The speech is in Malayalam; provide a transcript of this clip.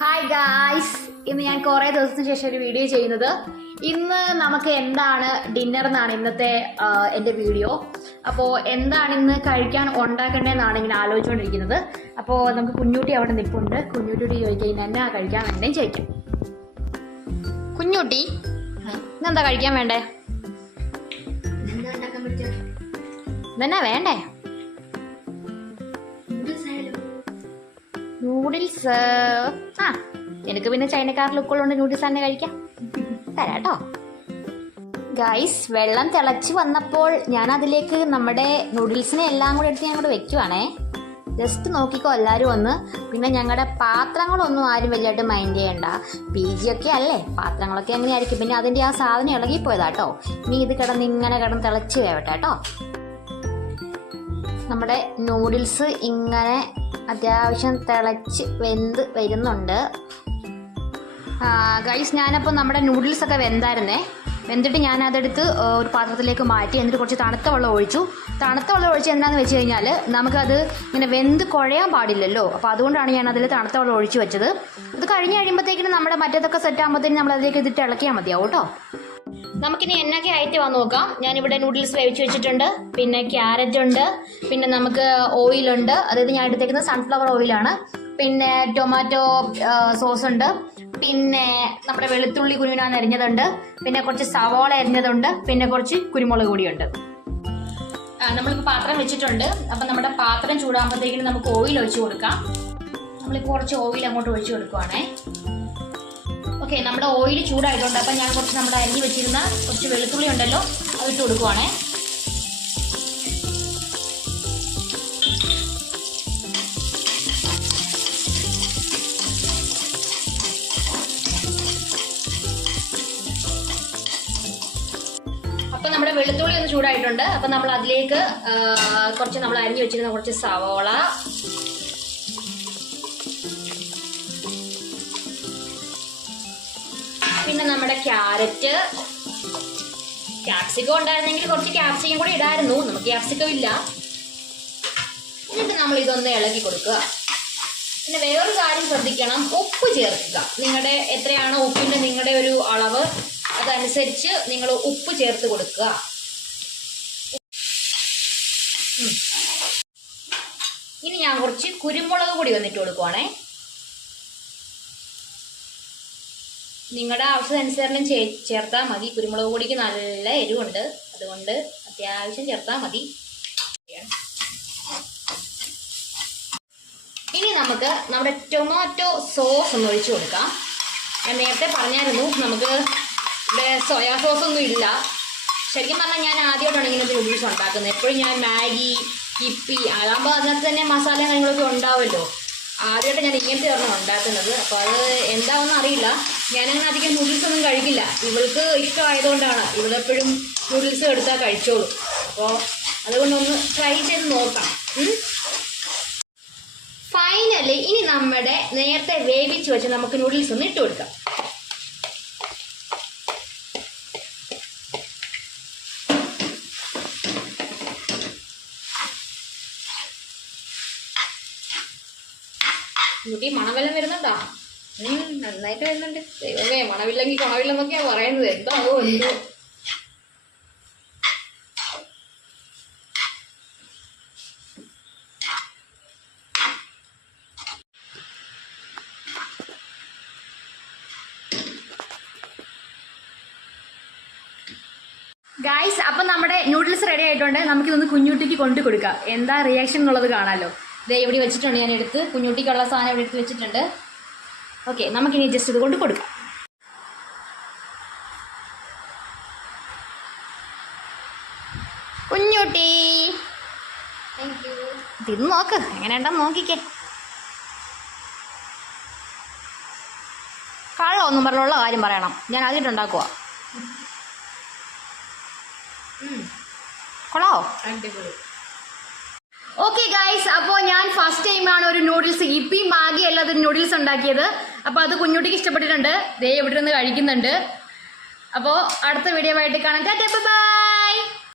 ഹായ് ഗായ്സ്, ഇന്ന് ഞാൻ കുറേ ദിവസത്തിന് ശേഷം ഒരു വീഡിയോ ചെയ്യുന്നത്. ഇന്ന് നമുക്ക് എന്താണ് ഡിന്നർ എന്നാണ് ഇന്നത്തെ എൻ്റെ വീഡിയോ. അപ്പോൾ എന്താണ് ഇന്ന് കഴിക്കാൻ ഉണ്ടാക്കേണ്ടതെന്നാണ് ഇങ്ങനെ ആലോചിച്ചുകൊണ്ടിരിക്കുന്നത്. അപ്പോൾ നമുക്ക് കുഞ്ഞൂട്ടി അവിടെ നിൽപ്പുണ്ട്. കുഞ്ഞൂട്ടിയോട് ചോദിക്കാം ഇന്ന് എന്നാ കഴിക്കാൻ വേണ്ടേ ചോദിക്കാം. കുഞ്ഞൂട്ടി, ഇന്നെന്താ കഴിക്കാൻ വേണ്ടേ? ഇന്നെന്നാ വേണ്ടേ? നൂഡിൽസ്. എനിക്ക് പിന്നെ ചൈനക്കാർ ലുക്കുള്ളതുകൊണ്ട് നൂഡിൽസ് തന്നെ കഴിക്കാം. തരാട്ടോ ഗൈസ്. വെള്ളം തിളച്ച് വന്നപ്പോൾ ഞാൻ അതിലേക്ക് നമ്മുടെ നൂഡിൽസിനെ എല്ലാം കൂടെ എടുത്ത് ഞാൻ കൂടെ വെക്കുവാണേ. ജസ്റ്റ് നോക്കിക്കോ എല്ലാവരും ഒന്ന്. പിന്നെ ഞങ്ങളുടെ പാത്രങ്ങളൊന്നും ആരും വലിയായിട്ട് മൈൻഡ് ചെയ്യണ്ട. PG ഒക്കെ അല്ലേ, പാത്രങ്ങളൊക്കെ എങ്ങനെയായിരിക്കും. പിന്നെ അതിൻ്റെ ആ സാധനം ഇളകിപ്പോയതാട്ടോ. ഇനി ഇത് ഇങ്ങനെ കിടന്ന് തിളച്ച് വേവട്ടെ കേട്ടോ. നമ്മുടെ നൂഡിൽസ് ഇങ്ങനെ അത്യാവശ്യം തിളച്ച് വെന്ത് വരുന്നുണ്ട് ഗൈസ്. ഞാനപ്പോൾ നമ്മുടെ നൂഡിൽസ് ഒക്കെ വെന്തിട്ട് ഞാനതെടുത്ത് ഒരു പാത്രത്തിലേക്ക് മാറ്റി. എന്നിട്ട് കുറച്ച് തണുത്ത വെള്ളം ഒഴിച്ചു. തണുത്ത വെള്ളം ഒഴിച്ച് എന്താണെന്ന് വെച്ച് കഴിഞ്ഞാൽ നമുക്കത് ഇങ്ങനെ വെന്ത് കുഴയാൻ പാടില്ലല്ലോ. അപ്പോൾ അതുകൊണ്ടാണ് ഞാൻ അതിൽ തണുത്ത വെള്ളം ഒഴിച്ച് വെച്ചത്. ഇത് കഴിഞ്ഞ് കഴിയുമ്പോഴത്തേക്കിനും നമ്മുടെ മറ്റേതൊക്കെ സെറ്റ് ആകുമ്പോഴത്തേക്കും നമ്മൾ അതിലേക്ക് ഇതിട്ട് ഇളക്കിയാൽ മതിയാവും കേട്ടോ. നമുക്കിനി എന്നൊക്കെ ആയിട്ട് വന്ന് നോക്കാം. ഞാനിവിടെ നൂഡിൽസ് വേവിച്ച് വെച്ചിട്ടുണ്ട്. പിന്നെ ക്യാരറ്റ് ഉണ്ട്. പിന്നെ നമുക്ക് ഓയിലുണ്ട്. അതായത് ഞാൻ എടുത്തേക്കുന്നത് സൺഫ്ലവർ ഓയിലാണ്. പിന്നെ ടൊമാറ്റോ സോസ് ഉണ്ട്. പിന്നെ നമ്മുടെ വെളുത്തുള്ളി കുരുവിനാൻ അരിഞ്ഞതുണ്ട്. പിന്നെ കുറച്ച് സവാള അരിഞ്ഞതുണ്ട്. പിന്നെ കുറച്ച് കുരുമുളക് പൊടിയുണ്ട്. നമ്മളിപ്പോൾ പാത്രം വെച്ചിട്ടുണ്ട്. അപ്പം നമ്മുടെ പാത്രം ചൂടാകുമ്പോഴത്തേക്കിനും നമുക്ക് ഓയിൽ ഒഴിച്ച് കൊടുക്കാം. നമ്മളിപ്പോൾ കുറച്ച് ഓയിൽ അങ്ങോട്ട് ഒഴിച്ച് കൊടുക്കുവാണേ. ഓക്കെ, നമ്മുടെ ഓയിൽ ചൂടായിട്ടുണ്ട്. അപ്പം ഞാൻ കുറച്ച് നമ്മുടെ അരിഞ്ഞ് വെച്ചിരുന്ന കുറച്ച് വെളുത്തുള്ളി ഉണ്ടല്ലോ അതിട്ട് കൊടുക്കുവാണേ. അപ്പം നമ്മുടെ വെളുത്തുള്ളി ഒന്ന് ചൂടായിട്ടുണ്ട്. അപ്പം നമ്മൾ അതിലേക്ക് കുറച്ച് നമ്മൾ അരിഞ്ഞ് വെച്ചിരുന്ന കുറച്ച് സവോള, പിന്നെ നമ്മുടെ ക്യാരറ്റ്, ക്യാപ്സിക്കം ഉണ്ടായിരുന്നെങ്കിൽ കുറച്ച് ക്യാപ്സിക്കം കൂടി ഇടായിരുന്നു. നമുക്ക് ക്യാപ്സിക്കം ഇല്ല. എന്നിട്ട് നമ്മൾ ഇതൊന്ന് ഇളക്കി കൊടുക്കുക. പിന്നെ വേറൊരു കാര്യം ശ്രദ്ധിക്കണം, ഉപ്പ് ചേർക്കുക. നിങ്ങളുടെ എത്രയാണോ ഉപ്പിൻ്റെ നിങ്ങളുടെ ഒരു അളവ് അതനുസരിച്ച് നിങ്ങൾ ഉപ്പ് ചേർത്ത് കൊടുക്കുക. ഇനി ഞാൻ കുറച്ച് കുരുമുളക് പൊടി വന്നിട്ട് കൊടുക്കുവാണേ. നിങ്ങളുടെ ആവശ്യമനുസരണം ചേർത്താൽ മതി. കുരുമുളക് പൊടിക്ക് നല്ല എരിവുണ്ട്, അതുകൊണ്ട് അത്യാവശ്യം ചേർത്താൽ മതി. ഇനി നമുക്ക് നമ്മുടെ ടൊമാറ്റോ സോസ് ഒന്ന് ഒഴിച്ചു കൊടുക്കാം. ഞാൻ നേരത്തെ പറഞ്ഞായിരുന്നു നമുക്ക് ഇവിടെ സോയാ സോസ് ഒന്നും ഇല്ല. ശരിക്കും പറഞ്ഞാൽ ഞാൻ ആദ്യമായിട്ടാണ് ഇങ്ങനെ നൂഡിൽസ് ഉണ്ടാക്കുന്നത്. എപ്പോഴും ഞാൻ മാഗി, ഇപ്പി അതാകുമ്പോൾ അതിനകത്ത് തന്നെ മസാല കാര്യങ്ങളൊക്കെ ഉണ്ടാവുമല്ലോ. ആദ്യമായിട്ട് ഞാൻ ഇങ്ങനത്തെ ഒരെണ്ണം ഉണ്ടാക്കുന്നത്. അപ്പോൾ അത് എന്താണെന്ന് അറിയില്ല. ഞാനങ്ങനെ അധികം നൂഡിൽസ് ഒന്നും കഴിക്കില്ല. ഇവൾക്ക് ഇഷ്ടമായതുകൊണ്ടാണ്. ഇവളെപ്പോഴും നൂഡിൽസ് എടുത്താൽ കഴിച്ചോളൂ. അപ്പോൾ അതുകൊണ്ടൊന്ന് ട്രൈ ചെയ്ത് നോക്കാം. ഫൈനലി ഇനി നമ്മുടെ നേരത്തെ വേവിച്ച് വെച്ച് നമുക്ക് നൂഡിൽസ് ഒന്ന് ഇട്ട് കൊടുക്കാം. കുട്ടി മണമെല്ലാം വരുന്നുണ്ടോ? നന്നായിട്ട് വരുന്നുണ്ട്. ദൈവമേ, മണമില്ലെങ്കിൽ ഗുണമില്ലെന്നൊക്കെയാ പറയുന്നത്. എന്താവോ എന്തോ. ഗായ്സ്, അപ്പം നമ്മുടെ നൂഡിൽസ് റെഡി ആയിട്ടുണ്ട്. നമുക്കിതൊന്ന് കുഞ്ഞുട്ടിക്ക് കൊണ്ടു കൊടുക്കാം. എന്താ റിയാക്ഷൻ എന്നുള്ളത് കാണാമല്ലോ. ഇത് എവിടെ വെച്ചിട്ടുണ്ട്, ഞാൻ എടുത്ത് കുഞ്ഞുട്ടിക്കുള്ള സാധനം ഇവിടെ എടുത്ത് വെച്ചിട്ടുണ്ട്. ഓക്കെ, നമുക്കിനി ജസ്റ്റ് ഇത് കൊണ്ട് കൊടുക്കാം. കുഞ്ഞുട്ടി, ഇത് നോക്ക് എങ്ങനെയുണ്ടെന്ന് നോക്കിക്കേ. കള്ളൊന്നും പറഞ്ഞുള്ള കാര്യം പറയണം. ഞാൻ ആദ്യമായിട്ട് ഉണ്ടാക്കുക. കൊള്ളാവോ? അടിപൊളി. ഓക്കെ ഗൈസ്, അപ്പോൾ ഞാൻ ഫസ്റ്റ് ടൈമാണ് ഒരു നൂഡിൽസ്, ഇപ്പി മാഗി അല്ലാതെ നൂഡിൽസ് ഉണ്ടാക്കിയത്. അപ്പോൾ അത് കുഞ്ഞുട്ടിക്ക് ഇഷ്ടപ്പെട്ടിട്ടുണ്ട്. ദേ ഇവിടെ നിന്ന് കഴിക്കുന്നുണ്ട്. അപ്പോൾ അടുത്ത വീഡിയോ ആയിട്ട് കാണാം. Tata, bye bye.